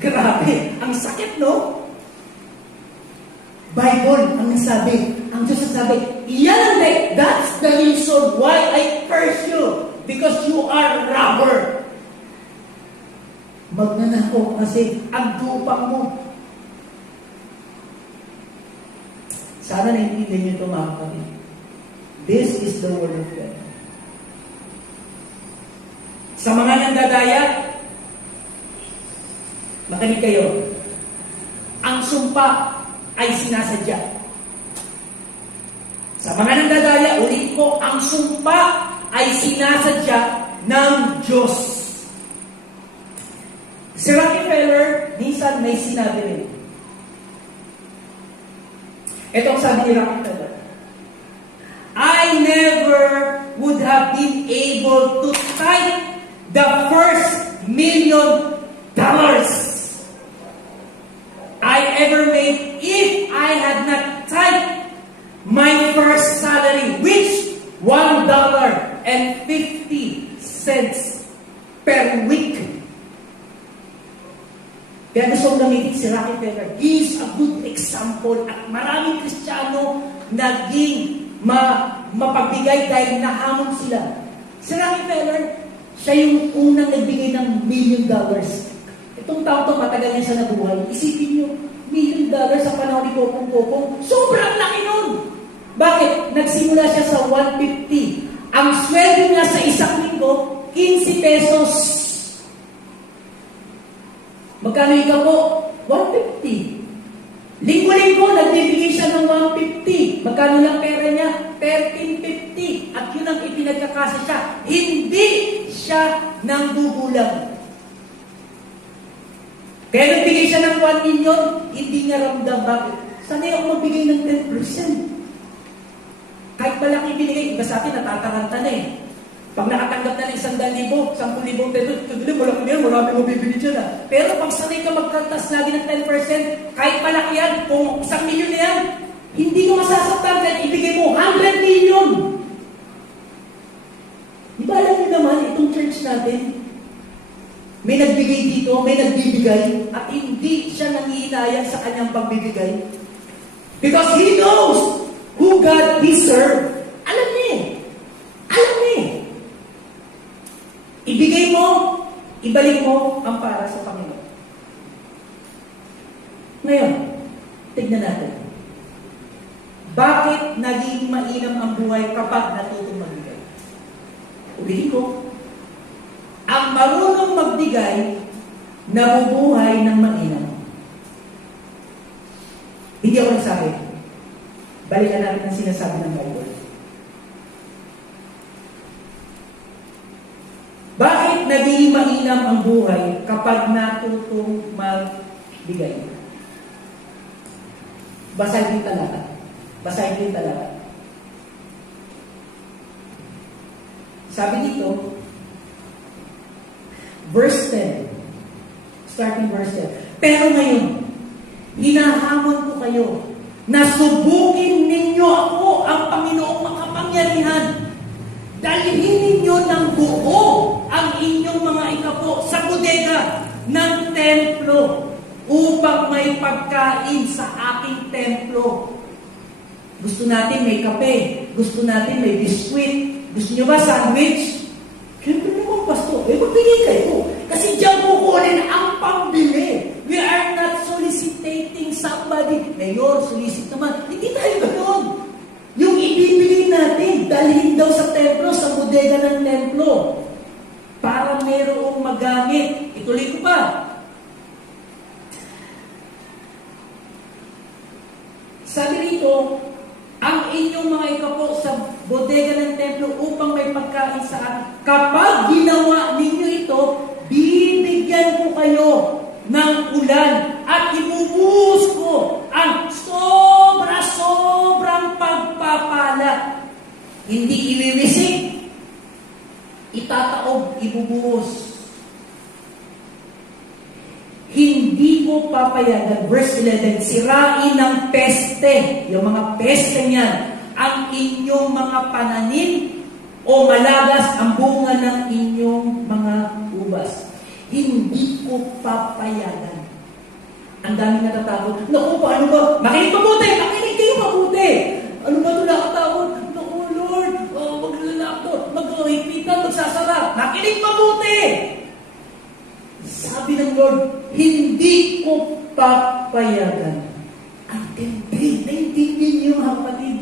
Grabe, ang sakit, no? Bible, ang nasabi, ang Diyos nasabi, yan ang dahilan, that's the reason why I curse you. Because you are robber. Magnanakaw kasi ang tupang mo. Sana naiintindihan niyo ito, mga kapatid. This is the word of God. Sa mga nandadaya, makinig kayo. Ang sumpa ay sinasadya. Sa mga nandadaya, ulit ko, ang sumpa ay sinasadya ng Diyos. Si Rockefeller, minsan may sinabi rin. Ito ang sabi ni Rockefeller. I never would have been able to type the first $1 million I ever made if I had not typed my first salary, which $1.50 per week. Kaya gusto kong gamitin si Rockefeller. He is a good example at maraming Kristiyano naging mapagbigay dahil nahamon sila. Si Rockefeller, siya yung unang nagbigay ng $1 million. Itong tao to, matagal niya siya nabuhay. Isipin niyo, $1 million sa panahon ni Kopong-Kopong, sobrang laki nun! Bakit? Nagsimula siya sa 150. Ang sweldo niya sa isang linggo, 15 pesos. Magkano ikaw po? 150. Linggo-linggo, nagbibigay siya ng 150. Magkano lang pera niya? 1350. At yun ang ipinagkakasa siya. Hindi siya nang bubulang. Kaya nagbigay siya ng 1 million, hindi niya ramdam. Bakit? Sanay ako magbigay ng 10%. Kahit malaki binigay, iba sa atin, natataranta na eh. Pag nakatanggap na ng 100,000, 10,000 pesos, tuloy, malaki yan, marami mo bibili dyan ah. Pero pag sanay ka magkantas lagi ng 10%, kahit malaki yan, kung 1 million na yan, hindi mo masasaktan kahit ibigay mo 100 million. Di ba alam niyo naman, itong church natin, may nagbigay dito, may nagbibigay, at hindi siya nangihinayang sa kanyang pagbibigay. Because he knows who God he served. Alam niya eh. Alam niya eh. Ibigay mo, ibalik mo ang para sa Panginoon. Ngayon, tignan natin. Bakit naging mainam ang buhay kapag natutong magbigay? Ulitin ko. Ang marunong magbigay, nabubuhay ng mainam. Hindi ako nagsabi. Balikan natin ang sinasabi ng Bible. Bakit naging mainam ang buhay kapag natutong magbigay? Basahin yung talata. Basahin yung talata. Sabi dito, verse 10. Starting verse 10. Pero ngayon, hinahamon ko kayo na subukin ninyo ako, ang Panginoong makapangyarihan. Dalhin ninyo ng buo ang inyong mga ikapo sa bodega ng templo upang may pagkain sa aking templo. Gusto natin may kape, gusto natin may biskwit, Gusto niyo ba sandwich? Siyempre naman, Pastor. Magbigay kayo. Kasi diyan kukunin ang pambili. We are not soliciting somebody. Mayor, solicit naman. Hindi tayo ganoon. Yung ibibigay natin, dalhin daw sa templo, sa bodega ng templo. Para mayroong magamit. Ituloy ko pa. Sabi rito, ang inyong mga ikapo sa bodega ng templo upang may pagkain sa akin. Kapag ginawa ninyo ito, bibigyan ko kayo ng ulan at ibubuhos ko ang sobrang pagpapala. Hindi iwiwisik, itataob, ibubuhos. Hindi ko papayagan, verse 11, sirain ng peste, yung mga peste niyan, ang inyong mga pananim o malagas ang bunga ng inyong mga ubas. Hindi ko papayagan. Ang daming natatakot. Naku, paano ba? Makinig mabuti! Makinig kayo mabuti! Ano ba ito nakatakot? Naku, Lord, maglalako, maghipitan, magsasara. Makinig mabuti! Sabi ng Lord, hindi ko papayagan. Ang tindi, naintindihan niyo mga kapatid.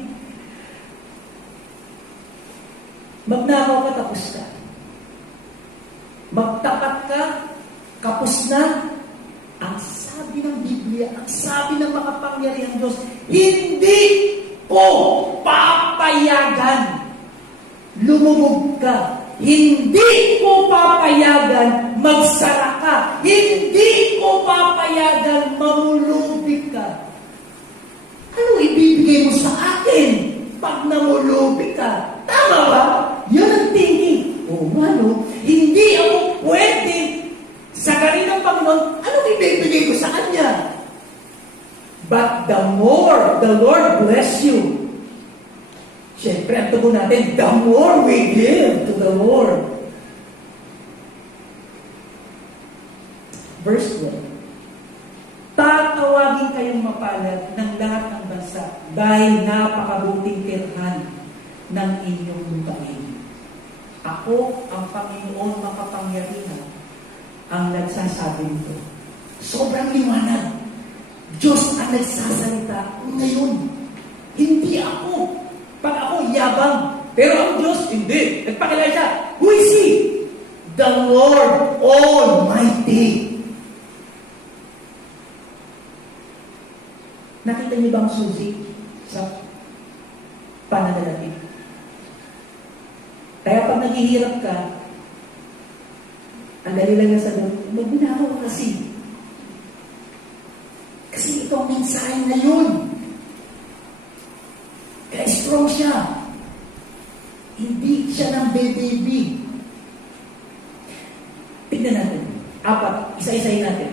Magnakaw ka, tapos ka. Magtapat ka, kapos na. Ang sabi ng Biblia, ang sabi ng makapangyarihang Diyos, hindi ko papayagan. Lumubog ka. Hindi ko papayagan magsara ka. Hindi ko papayagan mamulubig ka. Ano ibibigay mo sa akin pag namulubig ka? Tama ba? Yun ang thinking. O ano, hindi ako pwede sa ng Panginoon, anong ibibigay ko sa Kanya? But the more the Lord bless you, siyempre, ang tugon natin, the more we give to the Lord. Verse 12. Tatawagin kayong mapalad ng lahat ng bansa dahil napakabuting tirhan ng inyong lupain. Ako, ang Panginoon makapangyarihan, ang nagsasabi nito. Sobrang liwanag. Diyos ang nagsasalita ngayon. Hindi ako. Pag ako, yabang. Pero ang Diyos, hindi. Nagpakilala siya. Who is He? The Lord Almighty. Nakita niyo ba ang susi sa pananalapi? Kaya pag naghihirap ka, ang dali lang na sa Lord, magbinawa ka kasi. Kasi ito ang mensahe na yun. Kaya strong siya. Hindi siya ng baby. Tignan natin. 4. Isa-isayin natin.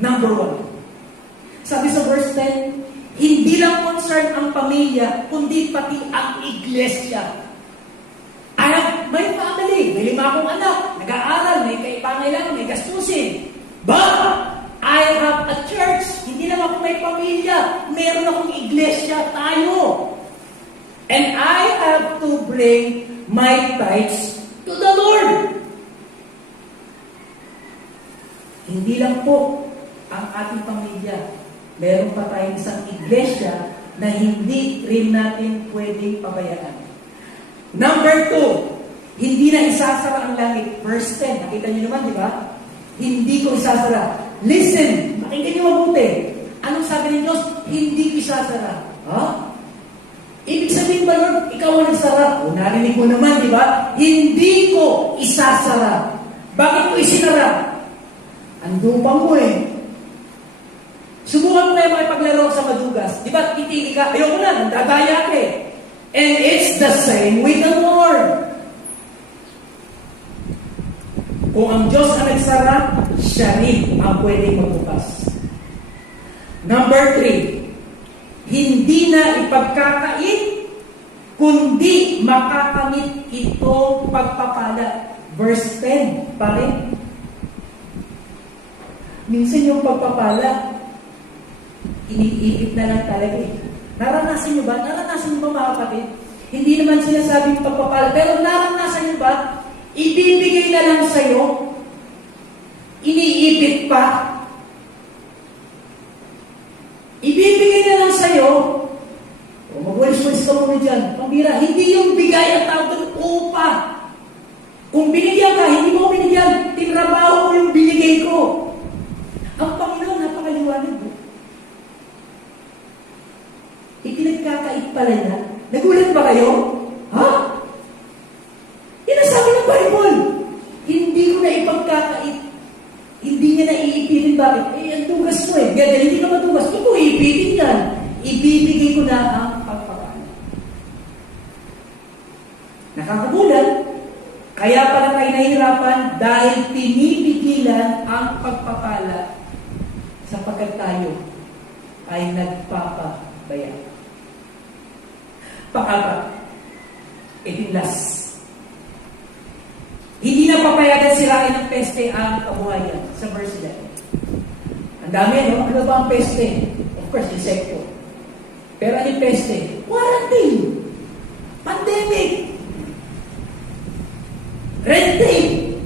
Number 1. Sabi sa verse 10, hindi lang concern ang pamilya, kundi pati ang iglesia. May family, may 5 akong anak, nag-aaral, may pangailangan, may gastusin. But, I have a church. Hindi lang ako may pamilya. Meron akong iglesia, tayo. And I have to bring my tithes to the Lord. Hindi lang po ang ating pamilya. Meron pa tayong isang iglesia na hindi rin natin pwedeng pabayaan. Number 2, hindi na isasara ang langit. Verse 10, nakita niyo naman, di ba? Hindi ko isasara. Listen, pakinggan niyo mabuti. Anong sabi ng Diyos? Hindi ko isasara. Ha? Ibig sabihin ba, Lord, ikaw ang nagsara? O, narinig mo naman, di ba? Hindi ko isasara. Bakit ko isinara? Andupang mo eh. Subukan mo na yung makipaglaro sa madugas. Di ba, titili ka? Ayoko na, dadaya ka eh. And it's the same with the Lord. Kung ang Diyos ang nagsara, siya rin ang pwedeng magbukas. Number 3, hindi na ipagkakain, kundi makakamit ito pagpapala. Verse 10, pare. Minsan yung pagpapala, iniipit na lang talaga eh. Naranasan nyo ba? Naranasan nyo ba mga kapatid? Hindi naman sinasabing pagpapala. Pero naranasan niyo ba? Ibibigay na lang sa'yo. Iniipit pa. Ibibigay na lang sa'yo. O magwalis-walis ka muna dyan. Pambira, hindi yung bigay ang tawag doon, upa. Kung binigyan ka, hindi mo binigyan. Tinrabaho ko yung binigay ko. Ang Panginoon, napakaliwanag mo. Ipinagkakait pala niya. Nagulat ba kayo? Ha? Yan ang sabi ng Bible. Hindi ko na ipagkakait. Hindi niya na iipitin. Bakit? Ang tugas mo eh. Kaya hindi ka matugas. Kung ko iipitin yan, ibibigay ko na ang pagpapala. Nakakagulat. Kaya pala tayo nahihirapan dahil pinipigilan ang pagpapala sapagkat tayo ay nagpapabaya. Pangalawa, itinlas. Hindi na papayagan sirain ng peste ang kabuhayan sa verse 11. Ang dami, no? Ano ba ang peste? Of course, insekto. Pero ano yung peste? Quarantine. Pandemic. Red tape.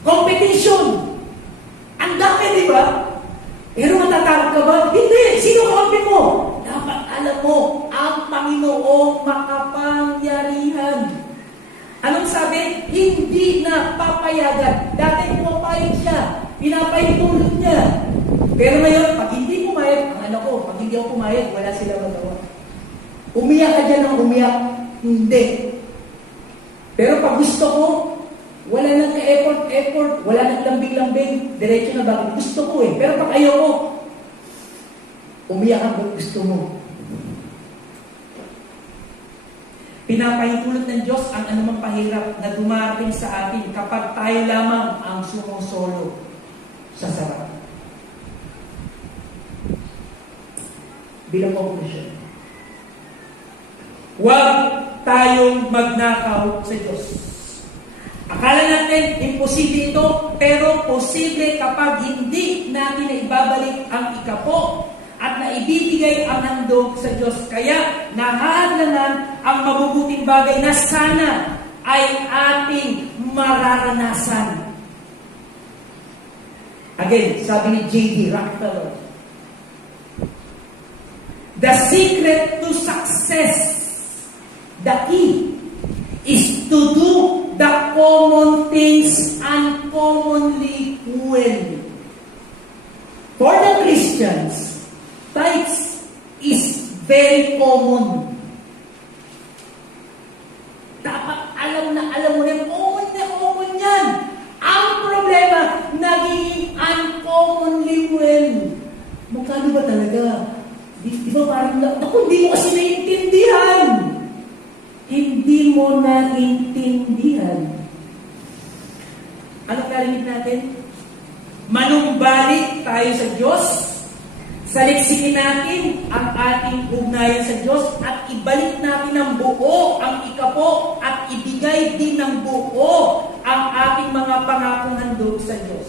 Competition. Ang dami, di ba? Pero matatakot ka ba? Hindi. Sino kampi mo? Dapat alam mo, ang Panginoong makapangyarihan. Anong sabi? Hindi na papayagan. Dati pumapayag siya. Pinapahintulot niya. Pero ngayon, pag hindi pumayag, ang anak ko, pag hindi ako pumayag, wala sila magawa. Umiyak ka dyan ng umiyak. Hindi. Pero pag gusto ko, wala nang effort, wala nang lambing-lambing, diretso na bakit gusto ko eh. Pero pag ayaw ko, umiyak ka kung gusto mo. Pinapahintulot ng Diyos ang anumang pahirap na dumarating sa atin kapag tayo lamang ang sumusolo sa sarap. Bilang conclusion, huwag tayong magnakaw sa Diyos. Akala natin, imposible ito, pero posible kapag hindi natin naibabalik ang ikapo at naibibigay ang handog sa Diyos. Kaya nahahadlangan ang mabubuting bagay na sana ay ating mararanasan. Again, sabi ni J.D. Rockefeller, the secret to success, the key, is to do the common things uncommonly well. For the Christians, tithes is very common. Dapat alam mo na common yan. Ang problema, naging uncommonly well. Magkano ba talaga? Di ba parang, hindi mo kasi naiintindihan. Hindi mo naiintindihan. Anong narinig natin? Manumbalik tayo sa Diyos. Saliksikin natin ang ating ugnayan sa Diyos at ibalik natin ng buo ang ikapo at ibigay din ng buo ang ating mga pangakong handog sa Diyos.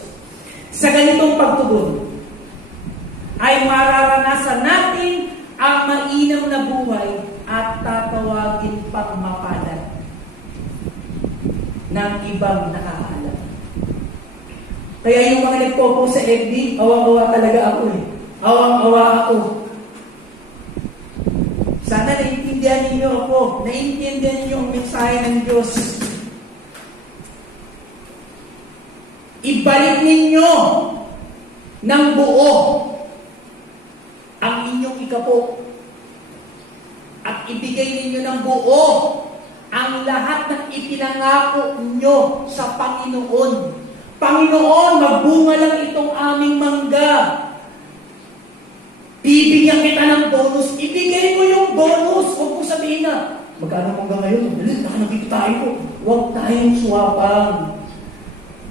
Sa ganitong pagtugon, ay mararanasan natin ang mainam na buhay at tatawagin pang mapalad ng ibang nakakaalam. Kaya yung mga nagpo-post sa FB, awang-awa talaga ako eh. Awang-awa ako. Sana naiintindihan ninyo ako. Naiintindihan ninyo ang mensahe ng Diyos. Ibalik ninyo ng buo ang inyong ikapo. At ibigay ninyo ng buo ang lahat ng ipinangako nyo sa Panginoon. Panginoon, magbunga lang itong aming mangga. Bibigyan kita ng bonus. Ibigay mo yung bonus. Huwag mo sabihin na, magkano mangga ngayon? Nakanagig tayo. Huwag tayong suwapang.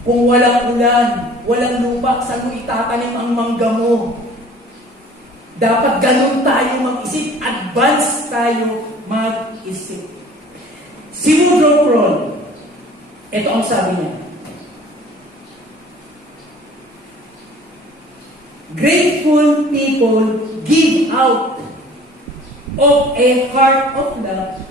Kung walang ulan, walang lupa, saan mo itatanim ang mangga mo? Dapat ganun tayo mag-isip. Advance tayo mag-isip. Si Woodrow Kroll, ito ang sabi niya. Grateful people give out of a heart of love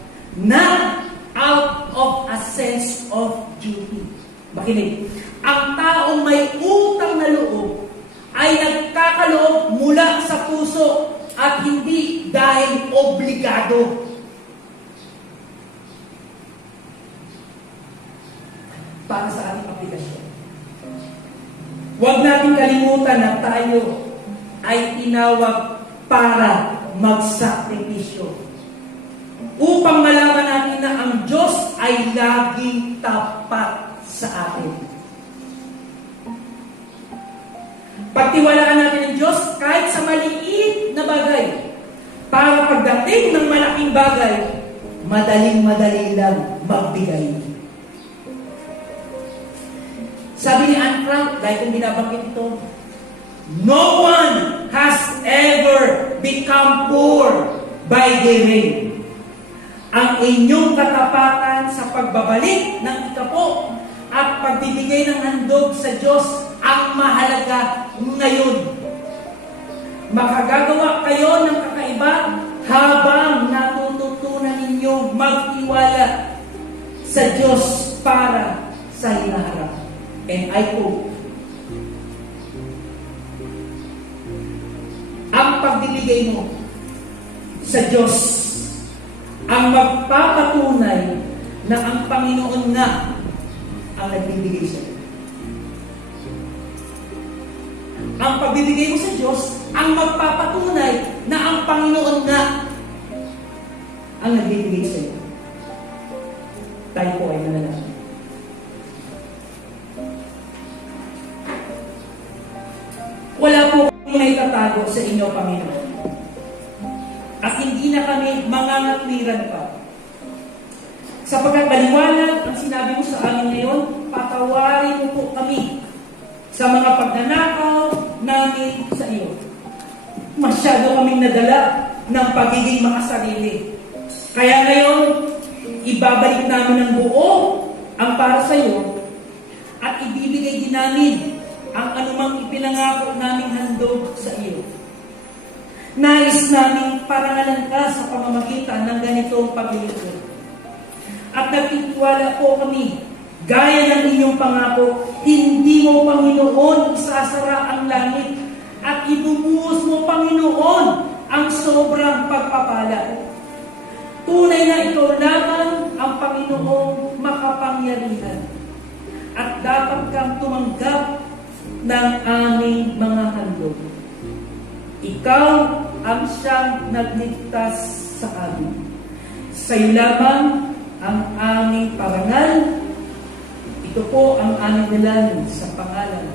not out of a sense of duty. Makinig. Ang taong may utang na loob ay nagkakaloob mula sa puso at hindi dahil obligado. Para sa ating aplikasyon. Huwag natin kalimutan na tayo ay tinawag para magsakripisyo. Upang malaman natin na ang Diyos ay laging tapat sa atin. Pagtiwalaan natin ang Diyos kahit sa maliit na bagay. Para pagdating ng malaking bagay, madaling-madali lang magbigay. Sabi ni Anne Frank, dahil kung binabanggit ito, no one has ever become poor by giving. Ang inyong katapatan sa pagbabalik ng ikapo at pagbibigay ng handog sa Diyos ang mahalaga ngayon. Makagagawa kayo ng kakaiba habang natututunan ninyo magtiwala sa Diyos para sa hinaharap. And I hope ang pagbibigay mo sa Diyos ang magpapatunay na ang Panginoon nga ang nagbibigay sa iyo. Ang pagbibigay mo sa Diyos ang magpapatunay na ang Panginoon nga ang nagbibigay sa iyo. Tayo po ay manalangin. Wala po kami naitatago sa inyo, Panginoon. At hindi na kami mangangatwiran pa. Sapagkat maliwanag ang sinabi mo sa amin ngayon, patawarin mo po kami sa mga pagnanakaw namin sa iyo. Masyado kaming nadala ng pagiging makasarili. Kaya ngayon, ibabalik namin ng buo ang para sa iyo at ibibigay din namin ang anumang ipinangako naming handog sa iyo. Nais naming parangalan ka sa pamamagitan ng ganitong paglilingkod. At nagtitiwala po kami, gaya ng inyong pangako, hindi mo, Panginoon, isasara ang langit at ibubuhos mo, Panginoon, ang sobrang pagpapala. Tunay na ikaw lamang ang Panginoong makapangyarihan. At dapat kang tumanggap ng aming mga handog. Ikaw ang siyang nagligtas sa amin. Sa iyo lamang ang aming parangal. Ito po ang aming dalangin sa pangalan